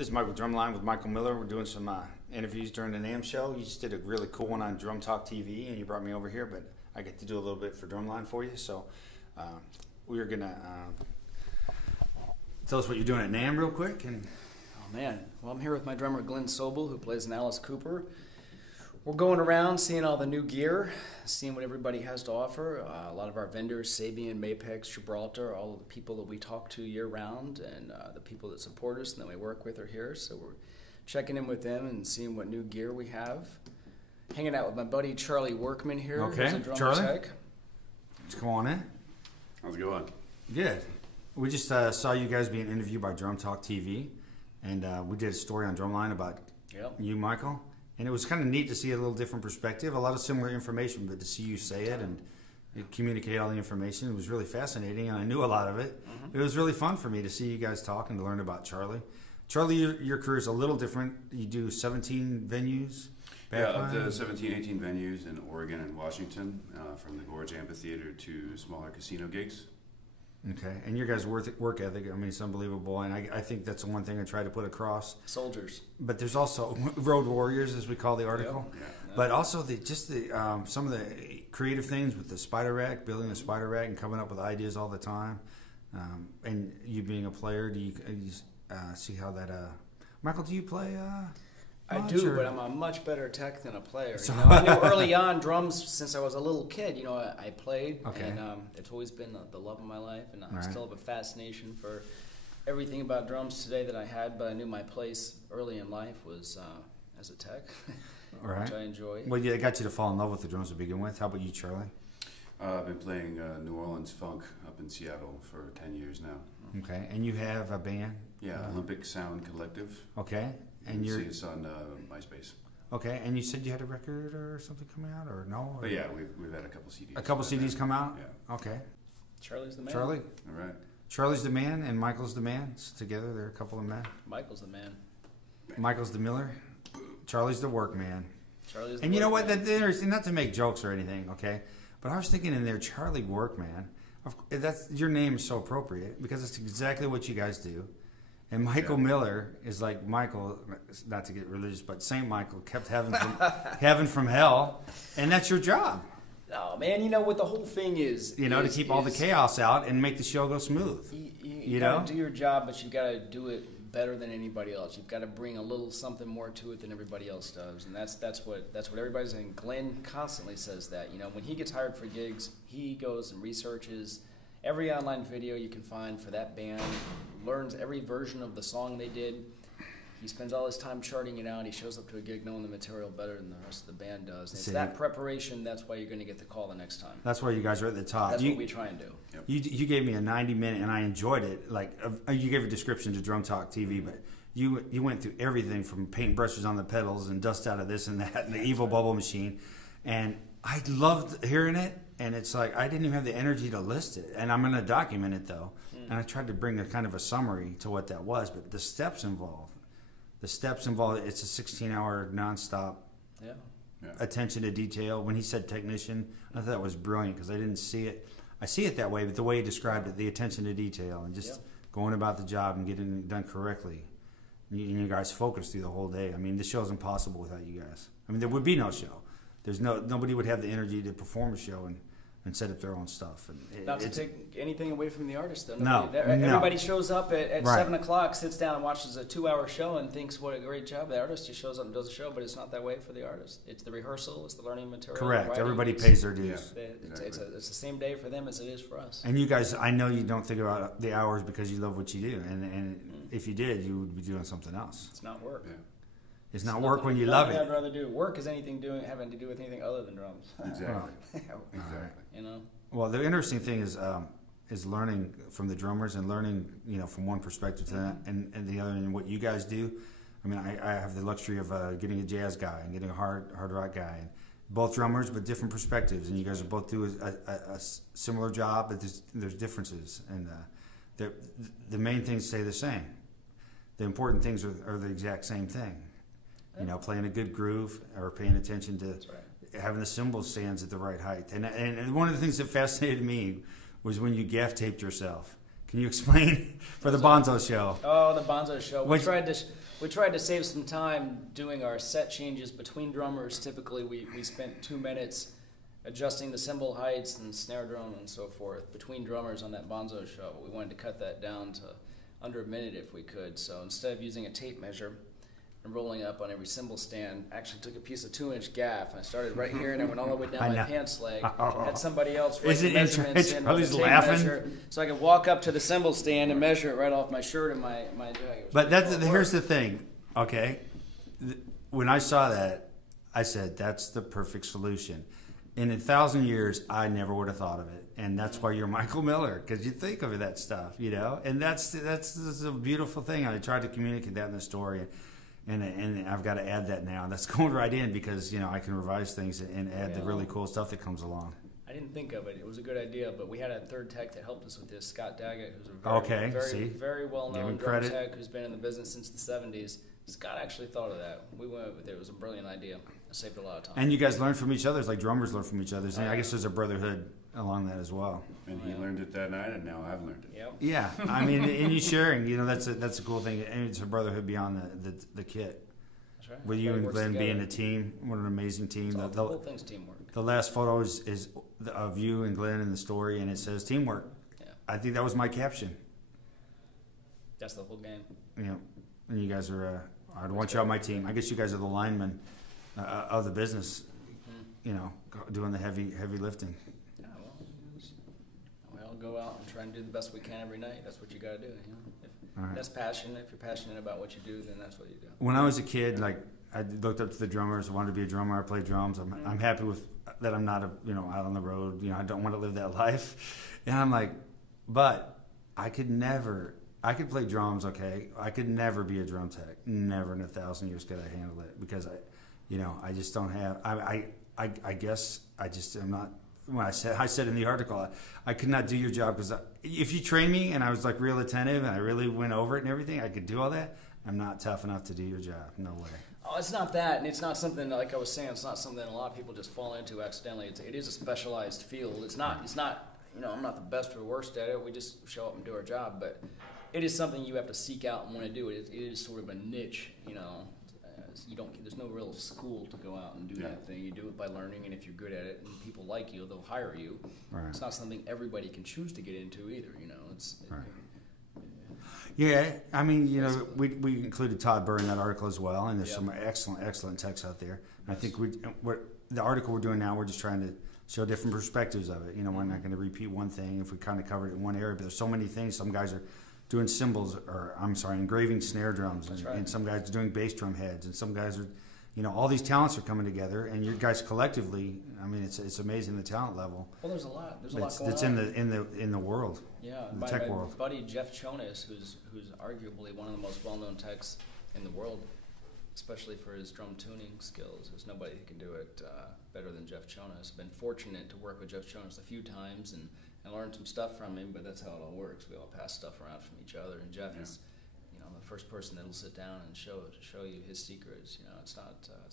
This is Michael DRUMline with Michael Miller. We're doing some interviews during the NAMM show. You just did a really cool one on Drum Talk TV, and you brought me over here, but I get to do a little bit for DRUMline for you. So we're going to tell us what you're doing at NAMM real quick. Oh man, well, I'm here with my drummer Glenn Sobel, who plays in Alice Cooper. We're going around seeing all the new gear, seeing what everybody has to offer. A lot of our vendors, Sabian, Mapex, Gibraltar, all of the people that we talk to year-round, and the people that support us and that we work with are here. So we're checking in with them and seeing what new gear we have. Hanging out with my buddy Charlie Workman here. Okay, who's a drum Charlie, tech. let's go on in. How's it going? Good. We just saw you guys being interviewed by Drum Talk TV, and we did a story on DRUMline about you, Michael. And it was kind of neat to see a little different perspective, a lot of similar information, but to see you say it and communicate all the information, it was really fascinating, and I knew a lot of it. It was really fun for me to see you guys talk and to learn about Charlie. Charlie, your career is a little different. You do 17 venues? Yeah, of the 17, 18 venues in Oregon and Washington, from the Gorge Amphitheater to smaller casino gigs. Okay, and your guys' work ethic, I mean, it's unbelievable, and I think that's the one thing I try to put across. Soldiers. But there's also road warriors, as we call the article. Yep. Yeah. But also some of the creative things with the spider rack, building the spider rack and coming up with ideas all the time. And you being a player, do you see how that... Michael, do you play... I do, but I'm a much better tech than a player. You know, I knew early on drums since I was a little kid. You know, I played, and it's always been the love of my life, and I still have a fascination for everything about drums today that I had. But I knew my place early in life was as a tech, which I enjoy. Well, yeah, it got you to fall in love with the drums to begin with. How about you, Charlie? I've been playing New Orleans funk up in Seattle for 10 years now. Okay, and you have a band? Yeah, Olympic Sound Collective. Okay. And you can see us on MySpace. Okay, and you said you had a record or something coming out, or no? But yeah, we've had a couple CDs. A couple CDs come out? Yeah. Okay. Charlie's the man. Charlie? All right. Charlie's the man and Michael's the man. So together they're a couple of men. Michael's the man. Michael's the Miller. Charlie's the workman. Charlie's the and you know what? Workman. Not to make jokes or anything, okay? But I was thinking in there, Charlie Workman. That's your name is so appropriate because it's exactly what you guys do. And Michael Miller is like Michael, not to get religious, but Saint Michael kept heaven from hell, and that's your job. Oh man, you know what the whole thing is? To keep all the chaos out and make the show go smooth. You gotta do your job, but you gotta do it better than anybody else. You've got to bring a little something more to it than everybody else does, and that's what everybody's saying. Glenn constantly says that. You know, when he gets hired for gigs, he goes and researches every online video you can find for that band, learns every version of the song they did. He spends all his time charting it out. He shows up to a gig knowing the material better than the rest of the band does. And it's that preparation, that's why you're going to get the call the next time. That's why you guys are at the top. That's what we try and do. Yep. You gave me a 90-minute, and I enjoyed it. Like you gave a description to Drum Talk TV, but you went through everything from paint brushes on the pedals and dust out of this and that and the evil bubble machine. And I loved hearing it. And it's like, I didn't even have the energy to list it. And I'm going to document it, though. And I tried to bring a kind of a summary to what that was. But the steps involved. It's a 16-hour nonstop attention to detail. When he said technician, I thought that was brilliant because I didn't see it. I see it that way, but the way he described it, the attention to detail and just going about the job and getting it done correctly. And you guys focus through the whole day. I mean, this show's impossible without you guys. I mean, there would be no show. Nobody would have the energy to perform a show and set up their own stuff. And not to take anything away from the artist, though. Everybody shows up at 7 o'clock, sits down and watches a 2-hour show and thinks what a great job. The artist just shows up and does a show, but it's not that way for the artist. It's the rehearsal, it's the learning material. Correct. Everybody pays their dues. It's the same day for them as it is for us. And you guys, I know you don't think about the hours because you love what you do. And if you did, you would be doing something else. It's not work. Yeah. It's not work when you love it. I'd rather do work is having to do with anything other than drums. Exactly. Exactly. You know. Well, the interesting thing is learning from the drummers and learning from one perspective to that and the other and what you guys do. I mean, I have the luxury of getting a jazz guy and getting a hard rock guy, and both drummers but different perspectives. And you guys are both do a similar job, but there's differences, and the main things stay the same. The important things are the exact same thing. Playing a good groove or paying attention to having the cymbal stands at the right height. And one of the things that fascinated me was when you gaff taped yourself. Can you explain for the Bonzo show? Oh, the Bonzo show. We Which- tried to save some time doing our set changes between drummers. Typically, we spent 2 minutes adjusting the cymbal heights and snare drum and so forth between drummers on that Bonzo show. We wanted to cut that down to under a minute if we could. So instead of using a tape measure and rolling up on every cymbal stand, I actually took a piece of 2-inch gaff and I started right here and I went all the way down my pants leg. Had somebody else write the measurements in with a tape measure, so I could walk up to the cymbal stand and measure it right off my shirt and my jacket. But here's the thing, okay? When I saw that, I said, that's the perfect solution. In 1,000 years, I never would have thought of it. And that's why you're Michael Miller, because you think of that stuff, you know? And that's a beautiful thing. I tried to communicate that in the story. And I've got to add that now. That's going right in because, you know, I can revise things and add the really cool stuff that comes along. I didn't think of it. It was a good idea, but we had a third tech that helped us with this, Scott Daggett, who's a very well-known drum tech who's been in the business since the 70s. Scott actually thought of that. We went with it. It was a brilliant idea. It saved a lot of time. And you guys learn from each other. It's like drummers learn from each other. I guess there's a brotherhood along that as well. And he learned it that night, and now I've learned it. Yep. Yeah, I mean, and you sharing, you know, that's a cool thing. And it's a brotherhood beyond the kit. That's right. With you and Glenn being a team, what an amazing team. The whole thing's teamwork. The last photo is of you and Glenn in the story, and it says teamwork. Yeah. I think that was my caption. That's the whole game. You know, and you guys are. I'd want you on my team. I guess you guys are the linemen of the business. You know, doing the heavy lifting. Yeah, well, we all go out and try and do the best we can every night. That's what you got to do. You know? That's passion. If you're passionate about what you do, then that's what you do. When I was a kid, like I looked up to the drummers. I wanted to be a drummer. I played drums. I'm happy with that. I'm not out on the road. You know, I don't want to live that life. And I'm like, but I could never. I could play drums, okay. I could never be a drum tech. Never in 1,000 years could I handle it because I just don't have. I guess I just am not. When I said in the article, I could not do your job because if you train me and I was like real attentive and I really went over it and everything, I could do all that. I'm not tough enough to do your job. No way. Oh, it's not that, and it's not something like I was saying. It's not something a lot of people just fall into accidentally. It is a specialized field. It's not. You know, I'm not the best or worst at it. We just show up and do our job, but it is something you have to seek out and want to do. It is sort of a niche, you know. There's no real school to go out and do that thing. You do it by learning, and if you're good at it and people like you, they'll hire you. Right. It's not something everybody can choose to get into either, you know. Yeah, I mean, you know, we included Todd Burr in that article as well, and there's some excellent texts out there. I think the article we're doing now, we're just trying to show different perspectives of it. You know, we're not going to repeat one thing if we kind of covered it in one area, but there's so many things. Some guys are doing cymbals, engraving snare drums, and some guys are doing bass drum heads, and some guys are, you know, all these talents are coming together, and you guys collectively, I mean, it's amazing the talent level. Well, there's a lot going on. That's in the world. Yeah, the tech world. My buddy Jeff Chonis, who's arguably one of the most well-known techs in the world, especially for his drum tuning skills. There's nobody who can do it better than Jeff Chonis. I've been fortunate to work with Jeff Chonis a few times and learned some stuff from him, but that's how it all works. We all pass stuff around from each other, and Jeff is, you know, the first person that'll sit down and show you his secrets. You know, it's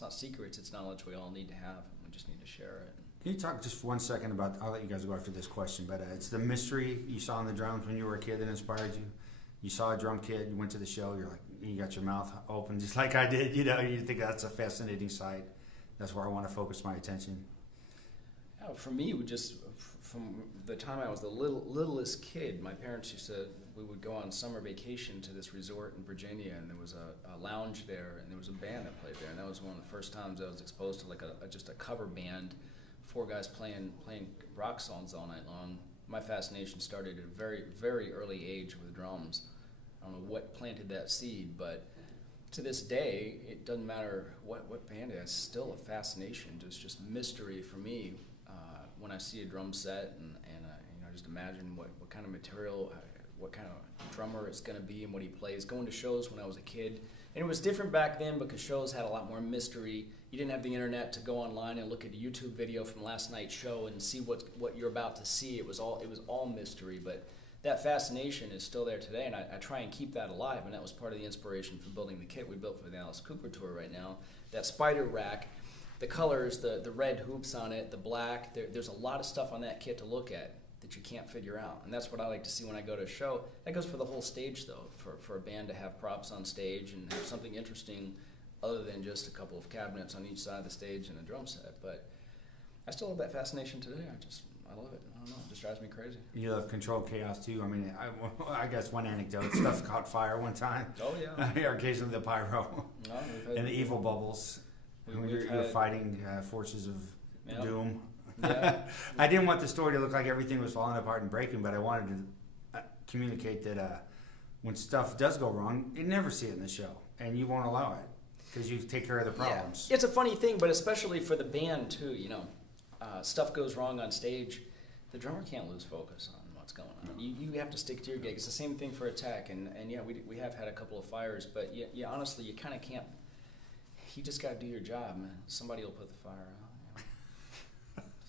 not secrets, it's knowledge we all need to have, and we just need to share it. Can you talk just for 1 second about, I'll let you guys go after this question, but it's the mystery you saw in the drums when you were a kid that inspired you? You saw a drum kit, you went to the show, you're like, you got your mouth open just like I did, you know, you think that's a fascinating sight. That's where I want to focus my attention. Yeah, for me, from the time I was the littlest kid, my parents we would go on summer vacation to this resort in Virginia, and there was a lounge there, and there was a band that played there, and that was one of the first times I was exposed to like just a cover band, 4 guys playing rock songs all night long. My fascination started at a very, very early age with drums. I don't know what planted that seed, but to this day, it doesn't matter what band it is, still a fascination, just mystery for me. When I see a drum set and you know, just imagine what kind of material, what kind of drummer it's going to be and what he plays. Going to shows when I was a kid, and it was different back then because shows had a lot more mystery. You didn't have the internet to go online and look at a YouTube video from last night's show and see what you're about to see. It was all mystery, but that fascination is still there today, and I try and keep that alive, and that was part of the inspiration for building the kit we built for the Alice Cooper tour right now. That spider rack, the colors, the red hoops on it, the black, there's a lot of stuff on that kit to look at. that you can't figure out. And that's what I like to see when I go to a show. That goes for the whole stage, though, for a band to have props on stage and have something interesting other than just a couple of cabinets on each side of the stage and a drum set. But I still have that fascination today. I love it. I don't know. It just drives me crazy. You love controlled chaos, too. I mean, I guess one anecdote. Stuff caught fire one time. Oh, yeah. Or occasionally the pyro. No, and the evil bubbles. When you're fighting forces of doom. Yeah. I didn't want the story to look like everything was falling apart and breaking, but I wanted to communicate that when stuff does go wrong, you never see it in the show, and you won't allow it because you take care of the problems. Yeah. It's a funny thing, but especially for the band too. Stuff goes wrong on stage, the drummer can't lose focus on what's going on. You have to stick to your gig. It's the same thing for Attack, and yeah, we have had a couple of fires, but yeah, honestly, you kind of can't. You just got to do your job, man. Somebody will put the fire out.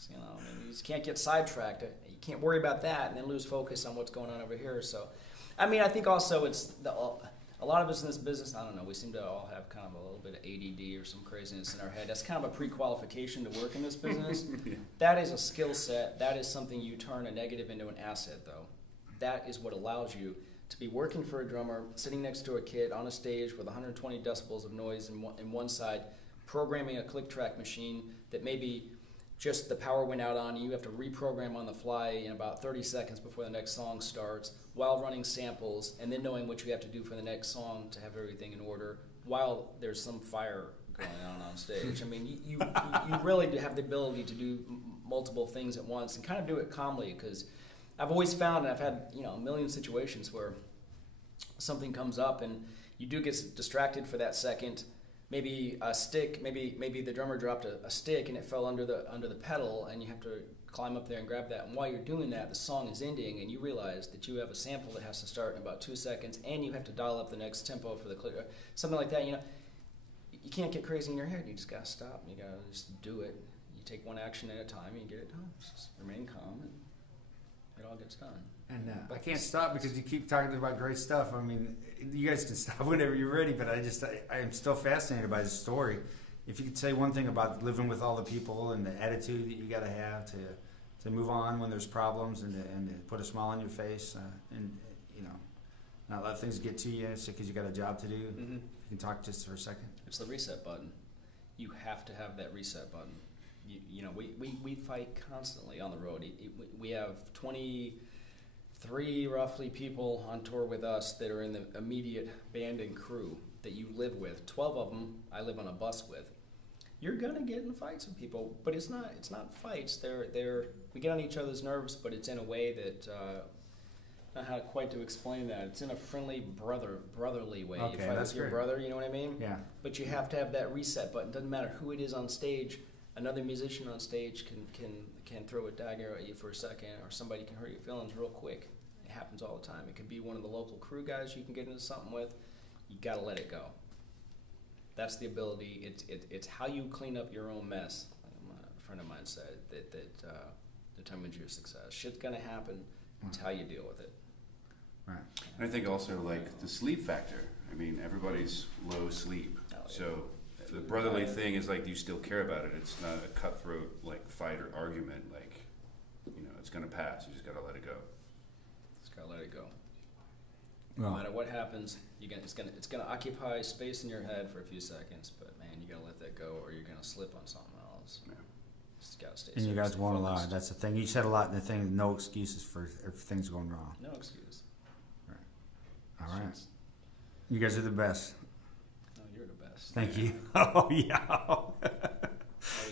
You just can't get sidetracked. You can't worry about that and then lose focus on what's going on over here. So, I mean, I think also it's a lot of us in this business, I don't know, we seem to all have kind of a little bit of ADD or some craziness in our head. That's kind of a pre-qualification to work in this business. Yeah. That is a skill set. That is something you turn a negative into an asset, though. That is what allows you to be working for a drummer, sitting next to a kid on a stage with 120 decibels of noise in one side, programming a click track machine that maybe just the power went out on, you have to reprogram on the fly in about 30 seconds before the next song starts, while running samples, and then knowing what you have to do for the next song to have everything in order, while there's some fire going on stage. I mean, you really do have the ability to do multiple things at once and kind of do it calmly, because I've always found, and I've had a million situations where something comes up and you do get distracted for that second. Maybe a stick, maybe the drummer dropped a stick and it fell under the pedal, and you have to climb up there and grab that. And while you're doing that, the song is ending, and you realize that you have a sample that has to start in about 2 seconds, and you have to dial up the next tempo for the click, something like that. You can't get crazy in your head. You just gotta stop. You gotta just do it. You take one action at a time, and you get it done. Just remain calm, and it all gets done. And I can't stop because you keep talking about great stuff. I mean, you guys can stop whenever you're ready, but I am still fascinated by the story. If you could say one thing about living with all the people and the attitude that you got to have to move on when there's problems and to put a smile on your face and not let things get to you because you got a job to do. Mm-hmm. You can talk just for a second. It's the reset button. You have to have that reset button. We fight constantly on the road. We have 23 roughly people on tour with us that are in the immediate band and crew that you live with. 12 of them I live on a bus with. You're gonna get in fights with people, but it's not fights. We get on each other's nerves, but it's in a way that I don't know how quite to explain that. It's in a friendly brotherly way. Okay, you fight that's with your great. brother, you know what I mean? Yeah. But you have to have that reset button. Doesn't matter who it is on stage. Another musician on stage can throw a dagger at you for a second, or somebody can hurt your feelings real quick. It happens all the time. It could be one of the local crew guys you can get into something with. You got to let it go. That's the ability. It's how you clean up your own mess. A friend of mine said that determines your success. Shit's gonna happen. It's how you deal with it. Right. And I think also like the sleep factor. I mean, everybody's low sleep, so the brotherly thing is like you still care about it. It's not a cutthroat like fight or argument. Like it's gonna pass. You just gotta let it go. Just gotta let it go. Well, No matter what happens, it's gonna occupy space in your head for a few seconds. But man, you gotta let that go, or you're gonna slip on something else. Yeah. Just gotta stay. and you guys won't allow it. focused. That's the thing. You said a lot in the thing. No excuses for if things going wrong. No excuse. All right. You guys are the best. No, you're the best. Thank you. Oh, yeah. Always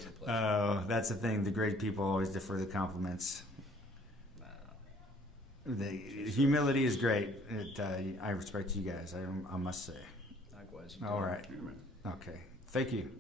a pleasure. Oh, that's the thing. The great people always defer the compliments. The humility is great. I respect you guys. I must say. Likewise. All right. Amen. Okay. Thank you.